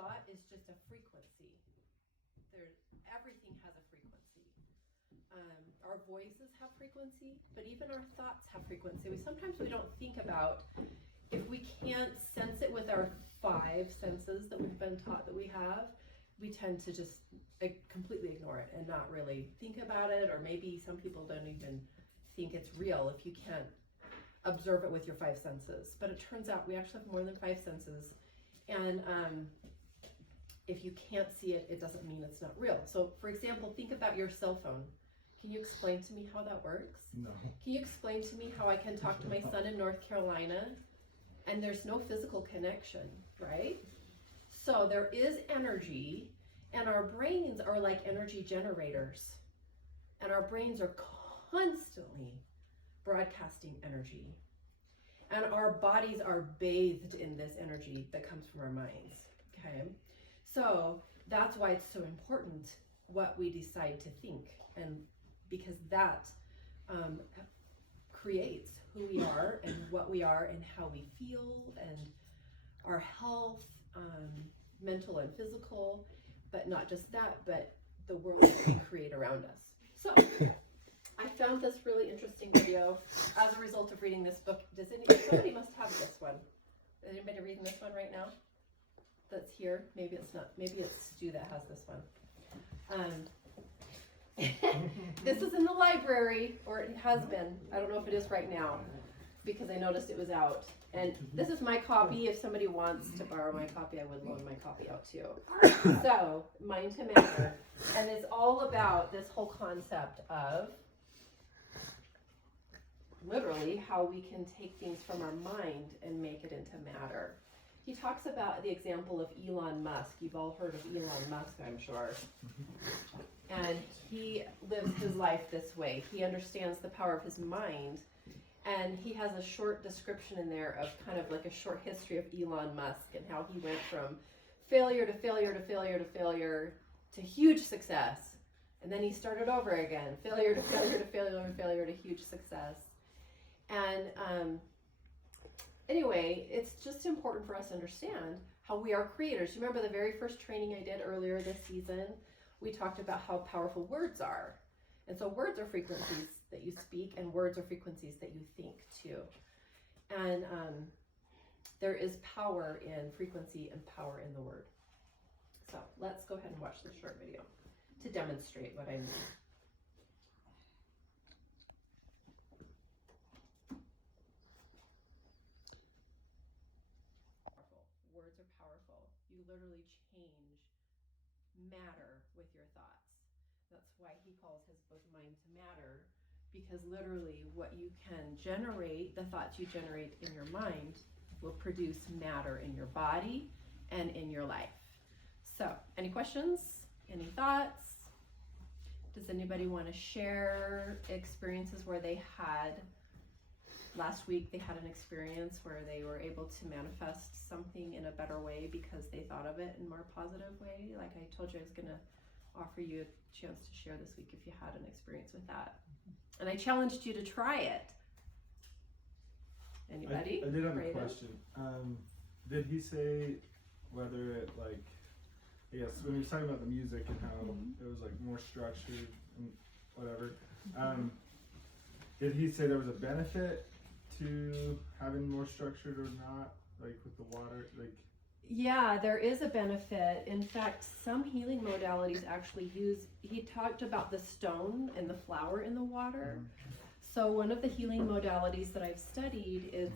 thought is just a frequency. Everything has a frequency. Our voices have frequency, but even our thoughts have frequency. Sometimes we don't think about, if we can't sense it with our 5 senses that we've been taught that we have, we tend to just completely ignore it and not really think about it, or maybe some people don't even think it's real if you can't observe it with your 5 senses. But it turns out we actually have more than 5 senses, and if you can't see it, it doesn't mean it's not real. So for example, think about your cell phone. Can you explain to me how that works? No. Can you explain to me how I can talk to my son in North Carolina and there's no physical connection, right? So there is energy, and our brains are like energy generators, and our brains are constantly broadcasting energy, and our bodies are bathed in this energy that comes from our minds. Okay, so that's why it's so important what we decide to think, and because that creates who we are and what we are and how we feel and our health, mental and physical, but not just that, but the world that we create around us. So I found this really interesting video as a result of reading this book. Somebody must have this one. Is anybody reading this one right now? That's here. Maybe it's not. Maybe it's Stu that has this one. This is in the library, or it has been. I don't know if it is right now, because I noticed it was out. And this is my copy. If somebody wants to borrow my copy, I would loan my copy out too. So, Mind to Matter. And it's all about this whole concept of literally how we can take things from our mind and make it into matter. He talks about the example of Elon Musk. You've all heard of Elon Musk, I'm sure. And he lives his life this way. He understands the power of his mind. And he has a short description in there of kind of like a short history of Elon Musk and how he went from failure to failure to failure to failure to huge success. And then he started over again, failure to failure to failure to failure to huge success. And anyway, it's just important for us to understand how we are creators. You remember the very first training I did earlier this season? We talked about how powerful words are. And so words are frequencies that you speak, and words are frequencies that you think too. And there is power in frequency and power in the word. So let's go ahead and watch this short video to demonstrate what I mean. Words are powerful. You literally change matter with your thoughts. That's why he calls his book Mind to Matter, because literally what you can generate, the thoughts you generate in your mind, will produce matter in your body and in your life. So, any questions? Any thoughts? Does anybody want to share experiences where they had, last week they had an experience where they were able to manifest something in a better way because they thought of it in a more positive way? Like I told you, I was going to offer you a chance to share this week if you had an experience with that. And I challenged you to try it. Anybody? I did have a question. Did he say whether it, like, yes, when he was talking about the music and how it was like more structured and whatever, did he say there was a benefit to having more structured or not, like with the water, like? Yeah, there is a benefit. In fact, some healing modalities actually he talked about the stone and the flower in the water. So one of the healing modalities that I've studied is,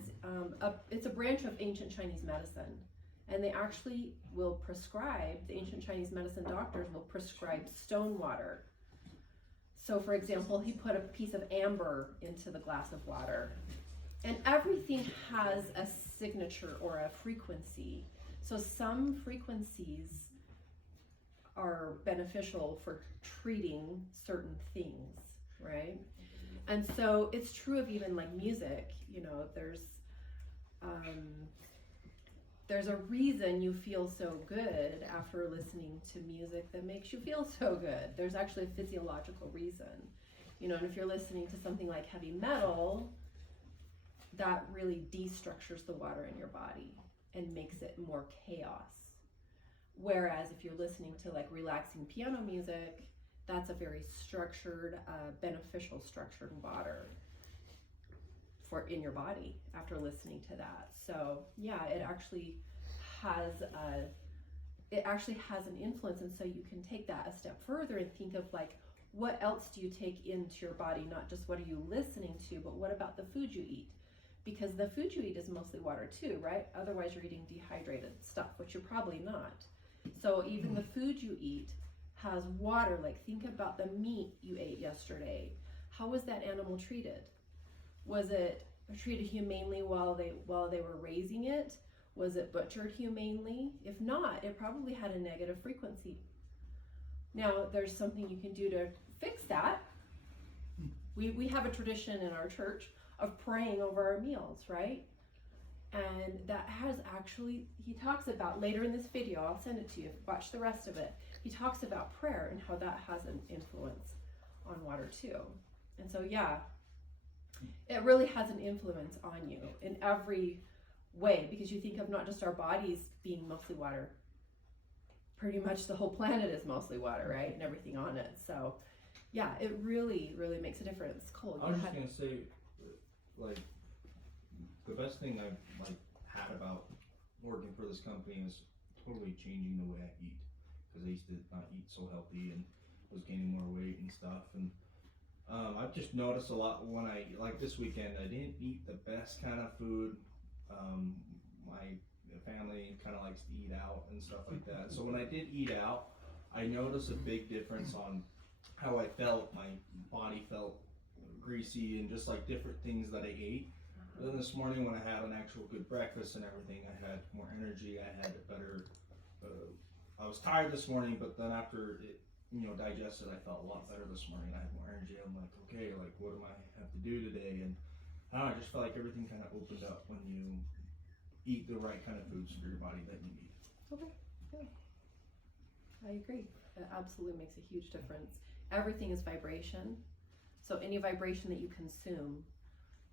it's a branch of ancient Chinese medicine. And they actually will prescribe, the ancient Chinese medicine doctors will prescribe stone water. So for example, he put a piece of amber into the glass of water. And everything has a signature or a frequency. So some frequencies are beneficial for treating certain things, right? And so it's true of even like music, you know, there's a reason you feel so good after listening to music that makes you feel so good. There's actually a physiological reason, you know, and if you're listening to something like heavy metal, that really destructures the water in your body and makes it more chaos. Whereas if you're listening to like relaxing piano music, that's a very structured, beneficial structured water for in your body after listening to that. So yeah, it actually has an influence, and so you can take that a step further and think of like, what else do you take into your body? Not just what are you listening to, but what about the food you eat? Because the food you eat is mostly water too, right? Otherwise you're eating dehydrated stuff, which you're probably not. So even the food you eat has water. Like think about the meat you ate yesterday. How was that animal treated? Was it treated humanely while they were raising it? Was it butchered humanely? If not, it probably had a negative frequency. Now there's something you can do to fix that. We have a tradition in our church of praying over our meals, right? And that has actually, he talks about later in this video, I'll send it to you, watch the rest of it. He talks about prayer and how that has an influence on water too. And so yeah, it really has an influence on you in every way, because you think of not just our bodies being mostly water, pretty much the whole planet is mostly water, right? And everything on it. So yeah, it really, really makes a difference. Cole, I was just gonna say, like, the best thing I've like had about working for this company is totally changing the way I eat, because I used to not eat so healthy and was gaining more weight and stuff. And I've just noticed a lot when like this weekend, I didn't eat the best kind of food. My family kind of likes to eat out and stuff like that. So when I did eat out, I noticed a big difference on how I felt. My body felt greasy and just like different things that I ate. But then this morning when I had an actual good breakfast and everything, I had more energy. I had a better, I was tired this morning, but then after it, digested, I felt a lot better this morning. I had more energy. I'm like, okay, like what do I have to do today? And I don't know, I just felt like everything kind of opened up when you eat the right kind of foods for your body that you need. Okay, yeah. I agree. It absolutely makes a huge difference. Everything is vibration. So any vibration that you consume,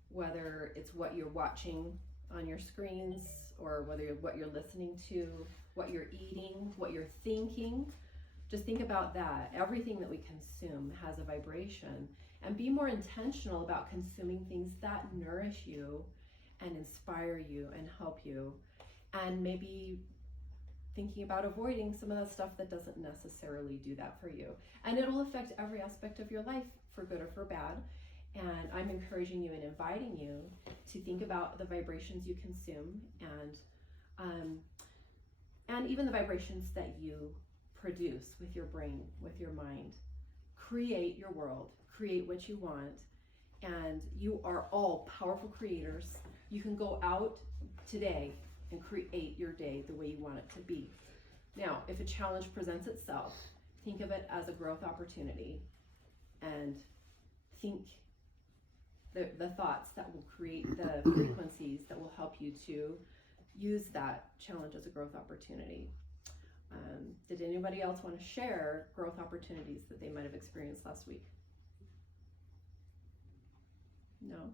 whether it's what you're watching on your screens or what you're listening to, what you're eating, what you're thinking, just think about that. Everything that we consume has a vibration, and be more intentional about consuming things that nourish you and inspire you and help you, and maybe thinking about avoiding some of that stuff that doesn't necessarily do that for you. And it'll affect every aspect of your life, for good or for bad. And I'm encouraging you and inviting you to think about the vibrations you consume, and even the vibrations that you produce with your brain, with your mind. Create your world, create what you want, and you are all powerful creators. You can go out today and create your day the way you want it to be. Now, if a challenge presents itself, think of it as a growth opportunity, and think the thoughts that will create the frequencies that will help you to use that challenge as a growth opportunity. Did anybody else want to share growth opportunities that they might have experienced last week? No?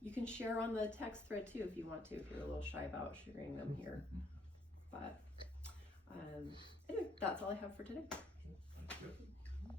You can share on the text thread too if you want to, if you're a little shy about sharing them here. But anyway, that's all I have for today. That's good.